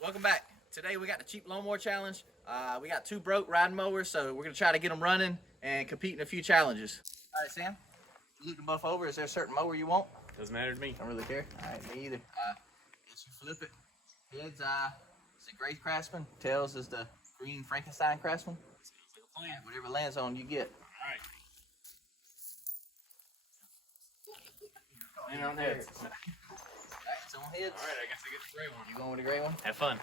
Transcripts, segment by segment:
Welcome back. Today we got the cheap lawnmower challenge. We got 2 broke riding mowers, so we're gonna try to get them running and compete in a few challenges. All right, Sam, look them both over. Is there a certain mower you want? Doesn't matter to me. Don't really care. All right, me either. Guess you flip it. Heads, it's a gray Craftsman. Tails is the green Frankenstein Craftsman. Sounds like a plan. Whatever lands on, you get. All right. Land on there. All right, it's on heads. All right, I guess I get the gray one. You going with the gray one? Have fun.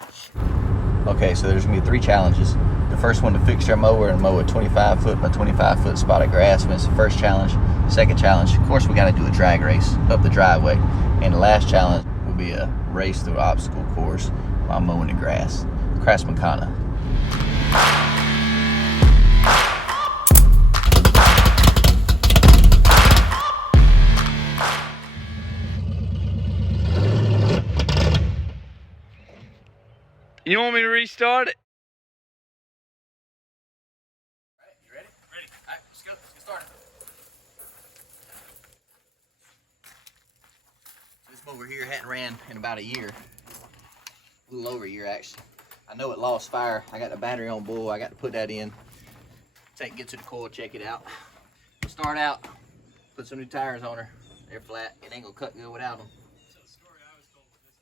Okay, so there's gonna be 3 challenges. The first one to fix your mower and mow a 25 foot by 25 foot spot of grass. And it's the first challenge. Second challenge, of course, we got to do a drag race up the driveway. And the last challenge will be a race through an obstacle course while mowing the grass. Craftsman Kana. You want me to restart it? Alright, you ready? Ready. Alright, let's go. Let's get started. This mower here hadn't ran in about a year. A little over a year, actually. I know it lost fire. I got the battery on bull. I got to put that in. Get to the coil, check it out. We'll start out, put some new tires on her. They're flat. It ain't gonna cut good without them. So the story I was told with this mower.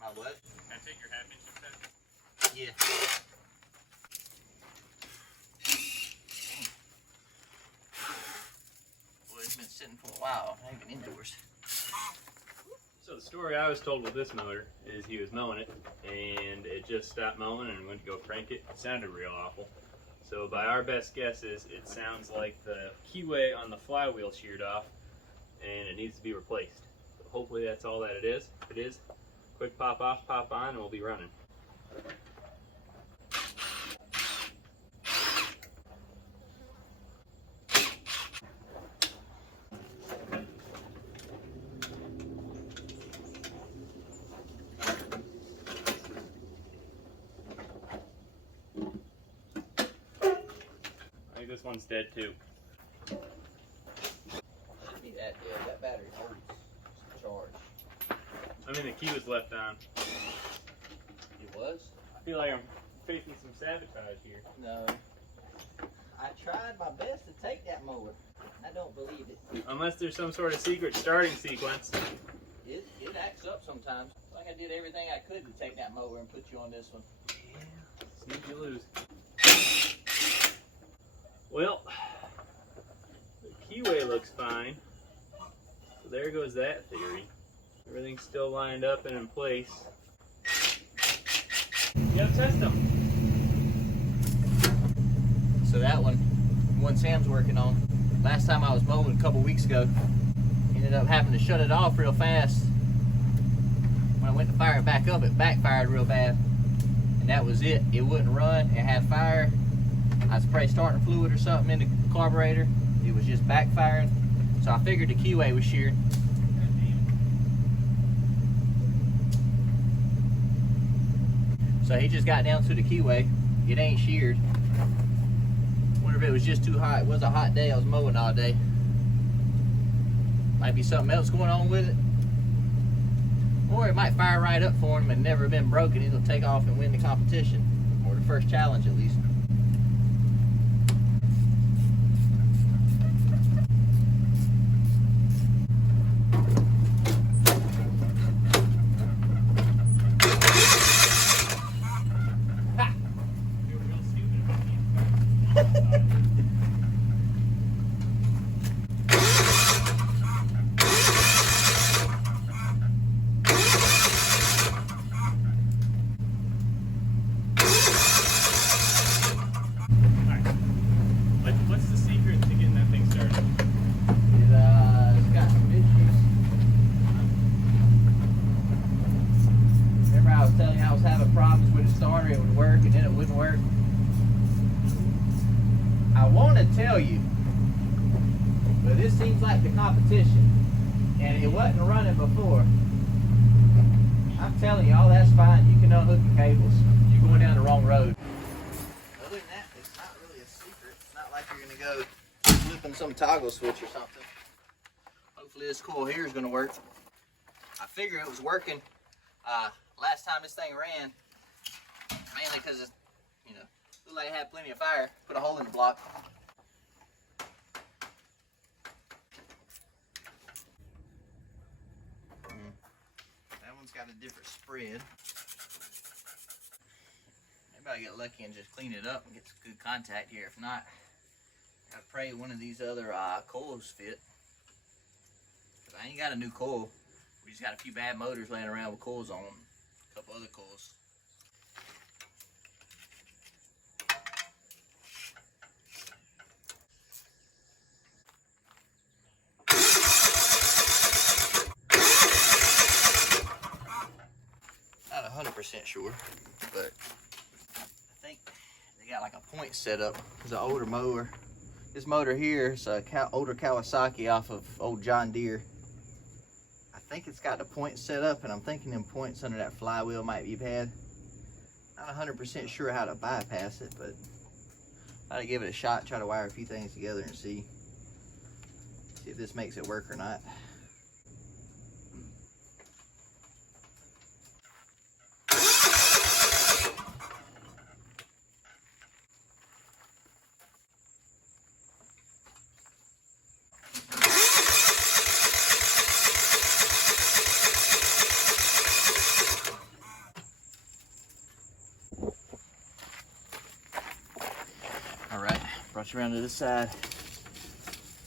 My what? Can I take your half-inch set? Yeah. Boy, it's been sitting for a while. I ain't been indoors. So the story I was told with this motor is he was mowing it and it just stopped mowing and went to go crank it. It sounded real awful. So by our best guesses, it sounds like the keyway on the flywheel sheared off and it needs to be replaced. So hopefully that's all that it is. If it is, quick pop off, pop on, and we'll be running. I think this one's dead too. Should be that dead. That battery holds charge. I mean, the key was left on. It was? I feel like I'm facing some sabotage here. No. I tried my best to take that mower. I don't believe it. Unless there's some sort of secret starting sequence. It acts up sometimes. I think I did everything I could to take that mower and put you on this one. Yeah, sneak you lose. Well, the keyway looks fine. So there goes that theory. Everything's still lined up and in place. You gotta test them. So that one Sam's working on. Last time I was mowing a couple weeks ago, ended up having to shut it off real fast. When I went to fire it back up, it backfired real bad. And that was it. It wouldn't run. It had fire. I sprayed starting fluid or something in the carburetor. It was just backfiring. So I figured the keyway was sheared. So he just got down to the keyway. It ain't sheared. Wonder if it was just too hot. It was a hot day. I was mowing all day. Might be something else going on with it. Or it might fire right up for him and never been broken. He'll take off and win the competition. Or the first challenge at least. What's the secret to getting that thing started? It's got some issues. Remember I was telling you I was having problems with the starter, it would work and then it wouldn't work. I want to tell you, but this seems like the competition, and it wasn't running before. I'm telling you, all that's fine. You can unhook the cables. You long road. Other than that, it's not really a secret. It's not like you're gonna go flipping some toggle switch or something. Hopefully this coil here is gonna work. I figure it was working last time this thing ran, mainly because it, you know, looked like it had plenty of fire. Put a hole in the block. That one's got a different spread. Maybe I'll get lucky and just clean it up and get some good contact here. If not, I pray one of these other coils fit. I ain't got a new coil. We just got a few bad motors laying around with coils on them. A couple other coils. Not 100% sure, but I think they got like a point set up. It's an older mower. This motor here is an older Kawasaki off of old John Deere. I think it's got the point set up, and I'm thinking them points under that flywheel might be bad. Not 100% sure how to bypass it, but I'll give it a shot, try to wire a few things together and see if this makes it work or not. Brought you around to this side.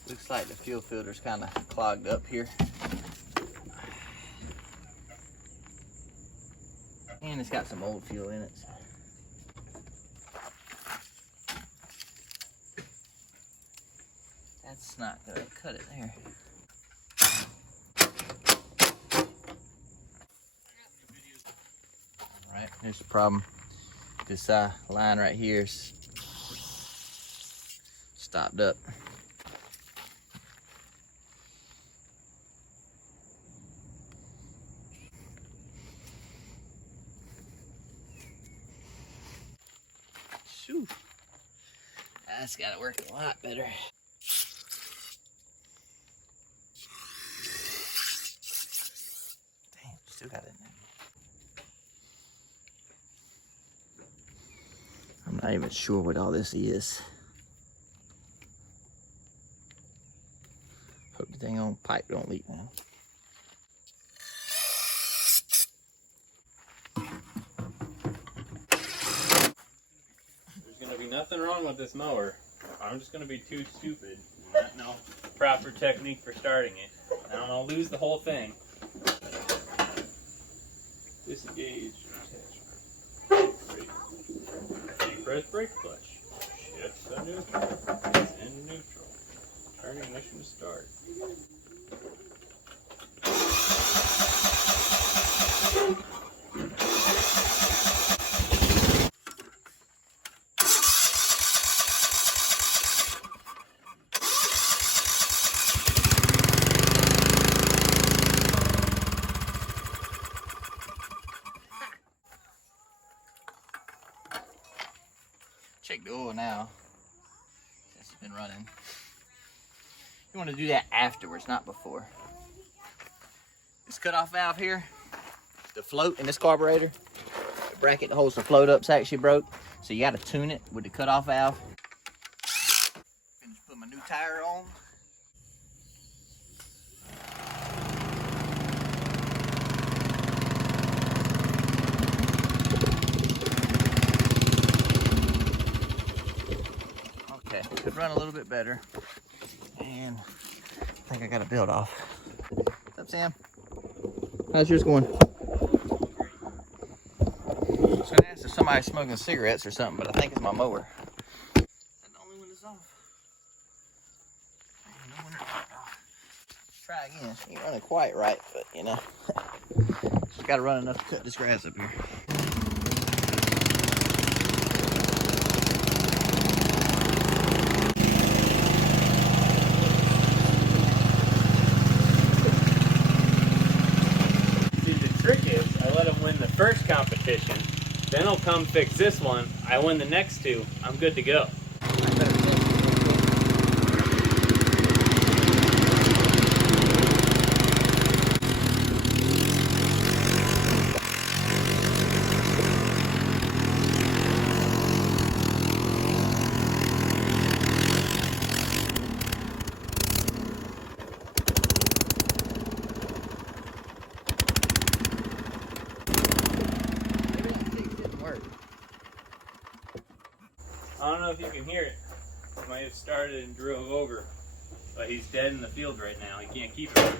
Looks like the fuel filter's kind of clogged up here. And it's got some old fuel in it. That's not gonna cut it there. Alright, here's the problem. This line right here is stopped up. Shoo. That's gotta work a lot better. Dang, still got it in there. I'm not even sure what all this is. Hope the dang on pipe don't leak now. There's gonna be nothing wrong with this mower. I'm just gonna be too stupid and not know proper technique for starting it. And I'll lose the whole thing. Disengage. Brake. Press brake clutch. Shift to neutral. It's in neutral. Turn ignition to start. Check the oil now. It's been running. You want to do that afterwards, not before. This cutoff valve here, the float in this carburetor, the bracket that holds the float up's actually broke, so you got to tune it with the cutoff valve. Finish putting my new tire on. Okay, could run a little bit better. And I think I got a build off. What's up, Sam? How's yours going? I was gonna ask if somebody's smoking cigarettes or something, but I think it's my mower. Is that the only one that's off? No one off. Try again. She ain't running quite right, but you know. Just gotta run enough to cut this grass up here. First competition, then Then he'll come fix this one. I win the next two. I'm good to go. I don't know if you can hear it. He might have started and drove over, but he's dead in the field right now. He can't keep it running.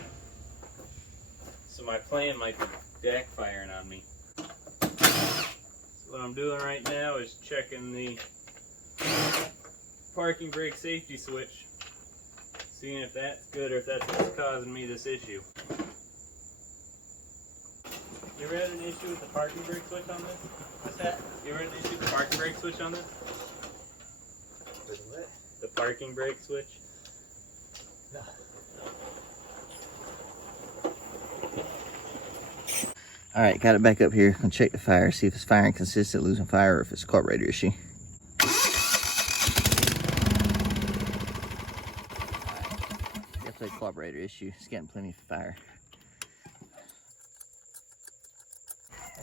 So my plan might be backfiring on me. So what I'm doing right now is checking the parking brake safety switch, seeing if that's good or if that's what's causing me this issue. You ever had an issue with the parking brake switch on this? What's that? You ever had an issue with the parking brake switch on this? With what? The parking brake switch? No. Alright, got it back up here. Gonna check the fire, see if it's firing consistent, losing fire, or if it's a carburetor issue. Definitely a carburetor issue. It's getting plenty of fire.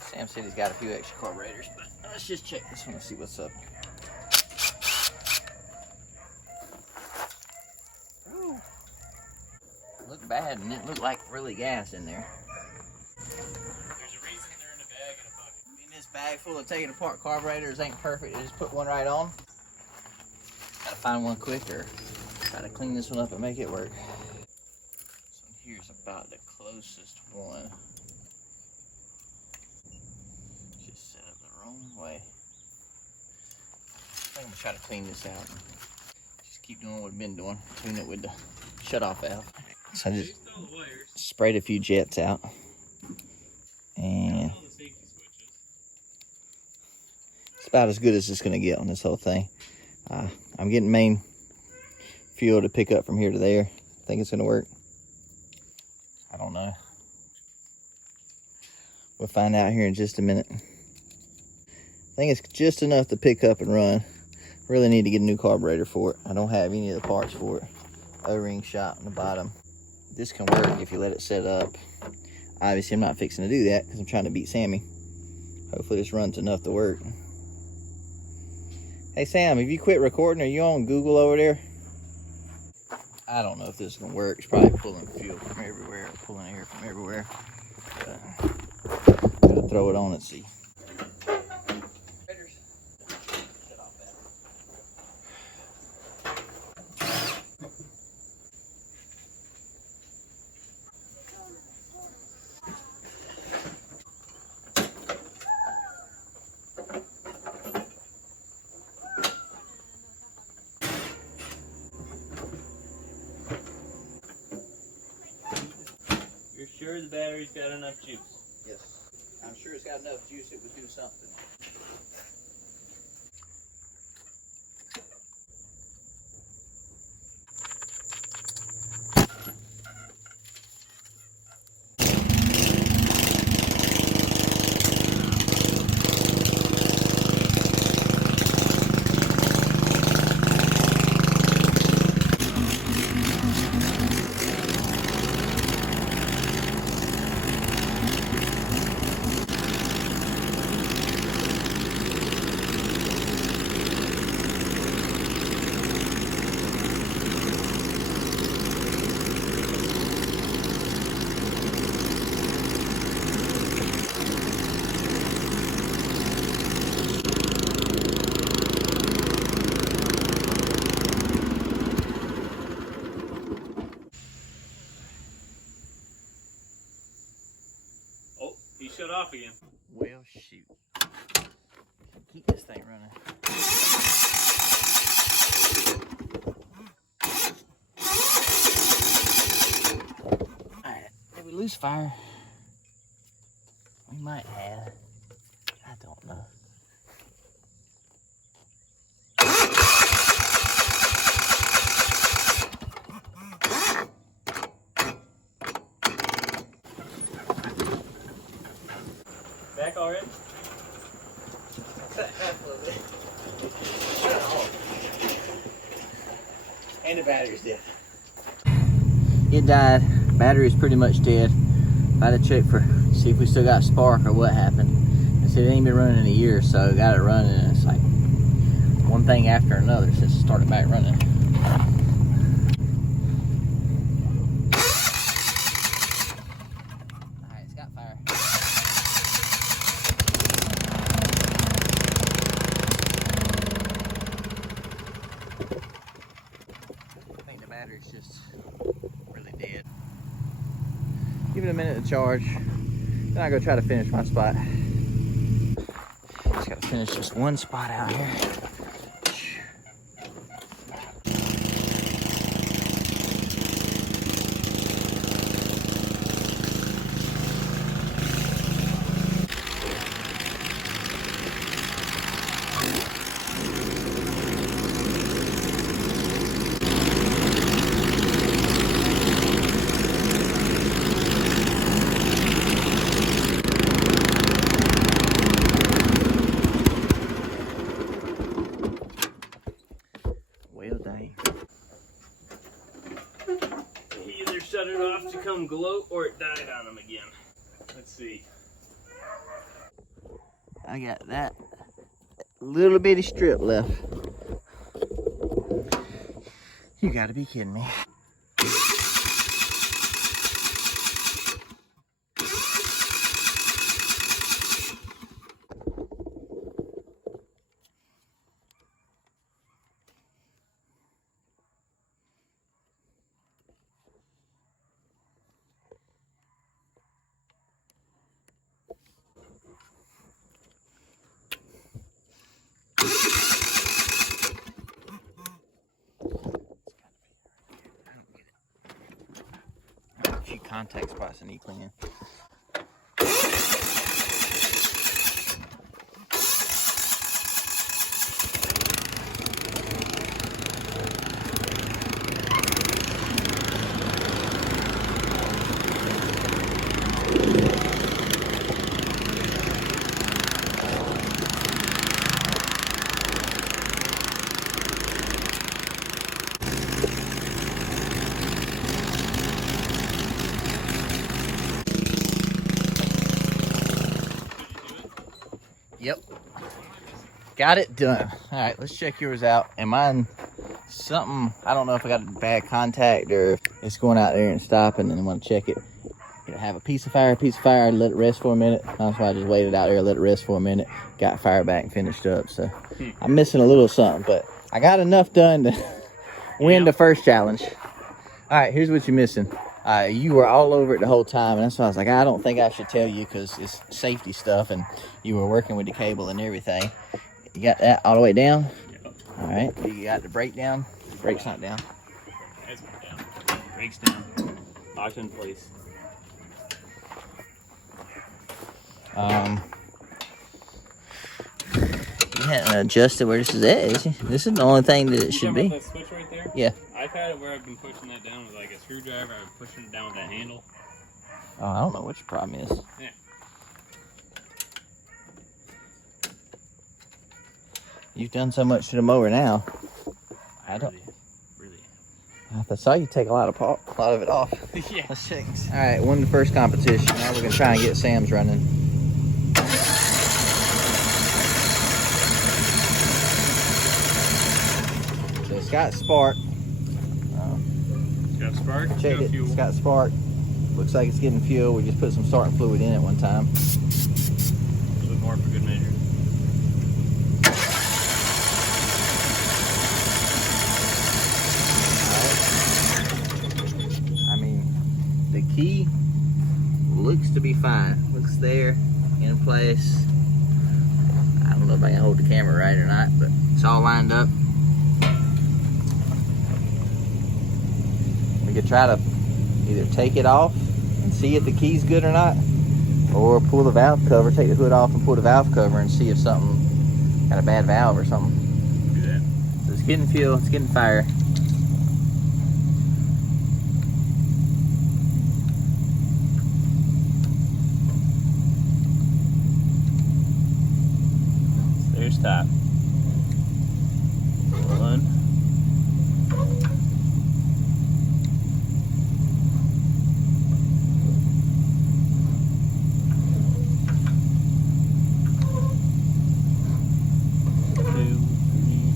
Sam said he's got a few extra carburetors, but let's just check this one and see what's up. Ooh. Looked bad, and it looked like really gas in there. There's a reason they're in a bag and a bucket. In this bag full of taking apart carburetors ain't perfect. I just put one right on. Gotta find one quick or try to clean this one up and make it work. So here's about the closest one. Just set up the wrong way. I think I'm gonna try to clean this out. Just keep doing what I've been doing. Clean it with the shut-off valve. So I just sprayed a few jets out. And it's about as good as it's gonna get on this whole thing. I'm getting main fuel to pick up from here to there. I think it's gonna work. I don't know. We'll find out here in just a minute. I think it's just enough to pick up and run. Really need to get a new carburetor for it. I don't have any of the parts for it. O-ring shot on the bottom. This can work if you let it set up. Obviously, I'm not fixing to do that because I'm trying to beat Sammy. Hopefully this runs enough to work. Hey Sam, have you quit recording? Are you on Google over there? I don't know if this is gonna work. It's probably pulling fuel from everywhere, pulling air from everywhere. But gotta throw it on and see. You're sure the battery's got enough juice? Yes. I'm sure it's got enough juice it would do something. He shut off again. Well, shoot. Keep this thing running. Alright, did we lose fire? We might have. I don't know. Back already? half of it. And the battery's dead. It died. Battery's pretty much dead. I had to check for, see if we still got spark or what happened. It said it ain't been running in a year, so got it running, and it's like one thing after another since it started back running. Alright, it's got fire. I think the battery's just really dead. Give it a minute to charge. Then I go try to finish my spot. Just gotta finish this one spot out here. Well, dang. He either shut it off to come gloat or it died on him again. Let's see. I got that little bitty strip left. You gotta be kidding me. A few contact spots I need cleaning. Yep. Got it done. All right, let's check yours out. And mine, something, I don't know if I got a bad contact or it's going out there and stopping, and I want to check it. It'll have a piece of fire, let it rest for a minute. That's why I just waited out there, let it rest for a minute, got fire back and finished up. So I'm missing a little something, but I got enough done to win the first challenge. All right, here's what you're missing. You were all over it the whole time, and that's why I was like, I don't think I should tell you because it's safety stuff, and you were working with the cable and everything. You got that all the way down? Yep. All right, you got the brake down? Brake's not down. That's down. Brakes down. Locked in place. You hadn't adjusted where this is at, is it? This is the only thing that it should be. That switch right there? Yeah. I've had it where I've been pushing that down with like a screwdriver. I've been pushing it down with that handle. Oh, I don't know what your problem is. Yeah. You've done so much to the mower now. I don't. Really. I saw you take a lot of it off. Yeah. Let's check. All right, won the first competition. Now we're gonna try and get Sam's running. So it's got spark. It's got spark. Check it. It's got spark. Looks like it's getting fuel. We just put some starting fluid in it one time. A little bit more for good measure. I mean, the key looks to be fine. Looks there, in place. I don't know if I can hold the camera right or not, but it's all lined up. We could try to either take it off and see if the key's good or not, or pull the valve cover, take the hood off and pull the valve cover and see if something got a bad valve or something. Do that. So it's getting fuel, it's getting fire. push top. 1. 2, 3,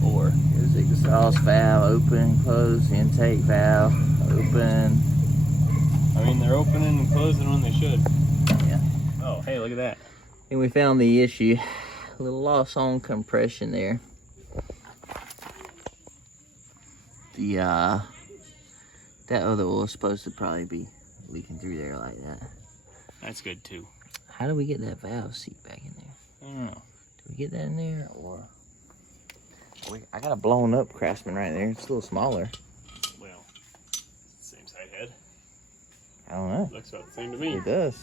4. Here's the exhaust valve, open, close, intake valve, open. I mean, they're opening and closing when they should. Yeah. Oh, hey, look at that. And we found the issue. A little loss on compression there. The that other oil is supposed to probably be leaking through there like that. That's good too. How do we get that valve seat back in there? I don't know. Do we get that in there, or I got a blown up Craftsman right there. It's a little smaller. Well, same side head. I don't know. Looks about the same to me. It does.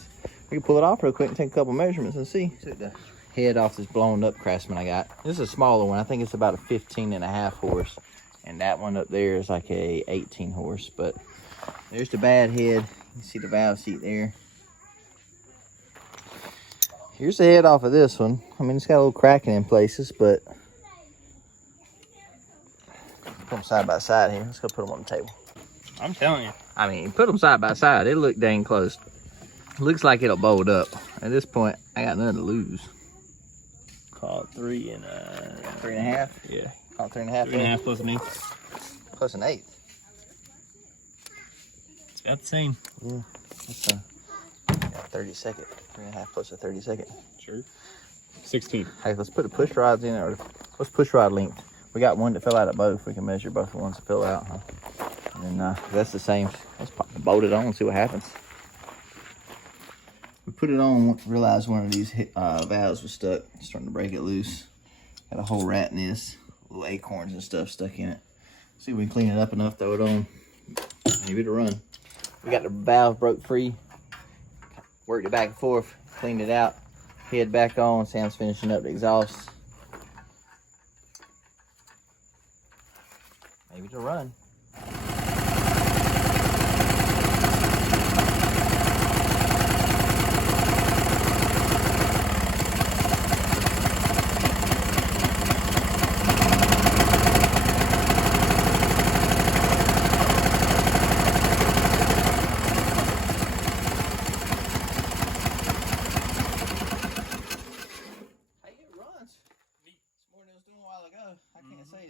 We can pull it off real quick and take a couple measurements and see. Took the head off this blown up Craftsman I got. This is a smaller one. I think it's about a 15.5 horse. And that one up there is like a 18 horse. But there's the bad head. You see the valve seat there. Here's the head off of this one. I mean, it's got a little cracking in places, but put them side by side here. Let's go put them on the table. I'm telling you. I mean, put them side by side. They look dang close. Looks like it'll bolt up. At this point, I got nothing to lose. Call it 3 and 3.5? yeah. Call it 3.5. 3.5 plus an 1/8. Plus an 1/8. It's about the same. Yeah. That's a 30-second. 3.5 plus a 30-second. Sure. 16. Hey, let's put the push rods in, or what's push rod length? We got one that fell out of both. We can measure both the ones that fell out. Huh? And then that's the same. Let's bolt it on and see what happens. We put it on, realized one of these valves was stuck. Starting to break it loose. Got a whole rat in this. Little acorns and stuff stuck in it. See if we can clean it up enough, throw it on. Maybe it'll run. We got the valve broke free. Worked it back and forth. Cleaned it out. Head back on. Sam's finishing up the exhaust. Maybe it'll run.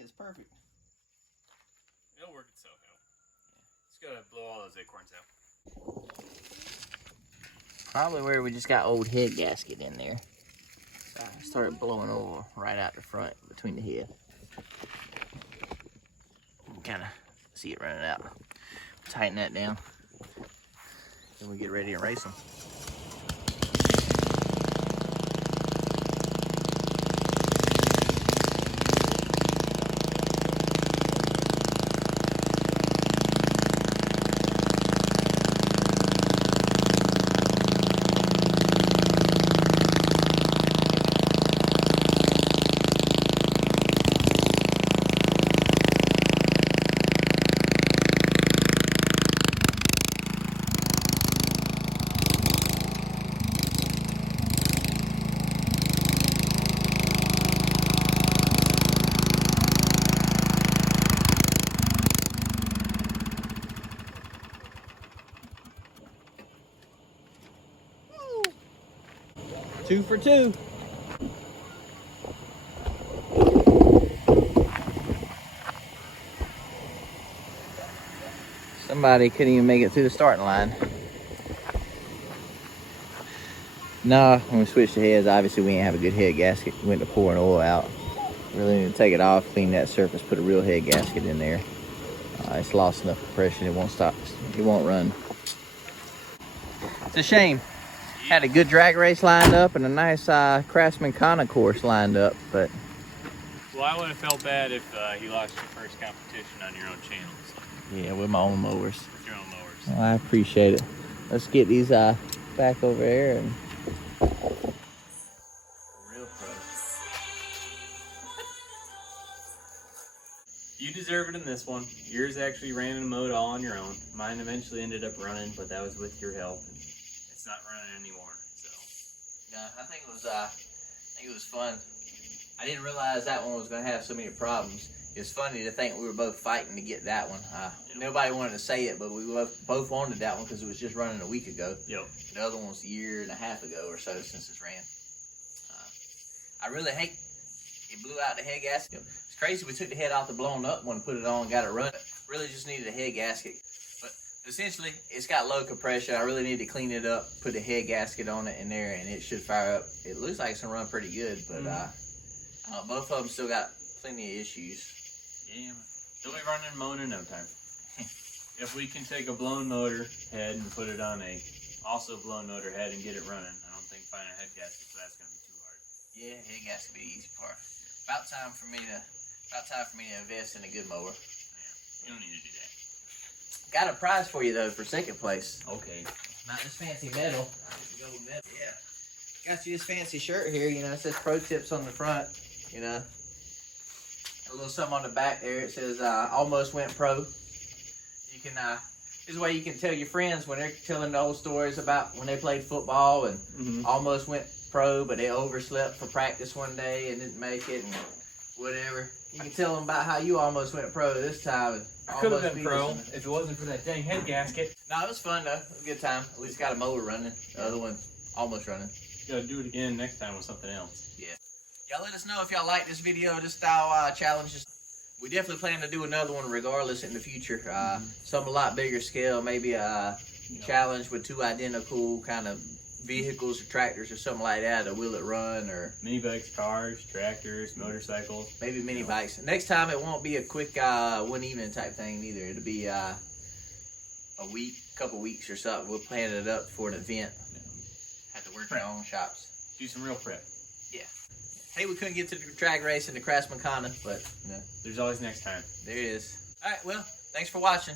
It's perfect. It'll work itself out. Just gotta blow all those acorns out. Probably where we just got old head gasket in there. So I started blowing oil right out the front between the head. Kind of see it running out. Tighten that down. Then we get ready to race them. Two for two. Somebody couldn't even make it through the starting line. No, when we switched the heads, obviously we didn't have a good head gasket. We went to pouring oil out. Really need to take it off, clean that surface, put a real head gasket in there. It's lost enough compression, it won't stop, it won't run. It's a shame. Had a good drag race lined up and a nice Craftsman course lined up, but... Well, I would have felt bad if he lost your first competition on your own channel. So. Yeah, with my own mowers. With your own mowers. Well, I appreciate it. Let's get these back over there and... Real pro. You deserve it in this one. Yours actually ran and mowed all on your own. Mine eventually ended up running, but that was with your help. It's not running anymore, so. Yeah, I think it was It was fun. I didn't realize that one was going to have so many problems. It's funny to think we were both fighting to get that one. Nobody wanted to say it, but we both wanted that one because it was just running a week ago. Yep. The other one was a year and a half ago or so since it's ran. I really hate it blew out the head gasket. It's crazy. We took the head off the blown up one, put it on, got it running. Really just needed a head gasket. But essentially, it's got low compression. I really need to clean it up, put the head gasket on it in there, and it should fire up. It looks like it's going to run pretty good, but both of them still got plenty of issues. Yeah, they'll be running and mowing in no time. If we can take a blown motor head and put it on a also blown motor head and get it running, I don't think finding a head gasket for that's going to be too hard. Yeah, head gasket will be the easy part. About time for me to invest in a good mower. Yeah, you don't need to do that. Got a prize for you though for second place. Okay. Not this fancy medal. Gold medal. Yeah. Got you this fancy shirt here. You know, it says Pro Tips on the front. You know, a little something on the back there. It says almost went pro. You can this is a way you can tell your friends when they're telling the old stories about when they played football and almost went pro, but they overslept for practice one day and didn't make it and whatever. You can tell them about how you almost went pro this time. And I could have been pro if it wasn't for that dang head gasket. No, it was fun though. It was a good time. At least got a mower running. The other one almost running. You gotta do it again next time with something else. Yeah. Y'all let us know if y'all like this video, this style challenges. We definitely plan to do another one regardless in the future. Some a lot bigger scale, maybe a challenge with two identical kind of vehicles or tractors or something like that. Or will it run or mini bikes, cars, tractors, motorcycles. Maybe mini bikes. Next time it won't be a quick one evening type thing either. It'll be a week, couple weeks or something. We'll plan it up for an event. Have to work in our own shops. Do some real prep. Yeah. Hey, we couldn't get to the drag race in the Craftsman-Kana, but you know, there's always next time. There is. All right, well, thanks for watching.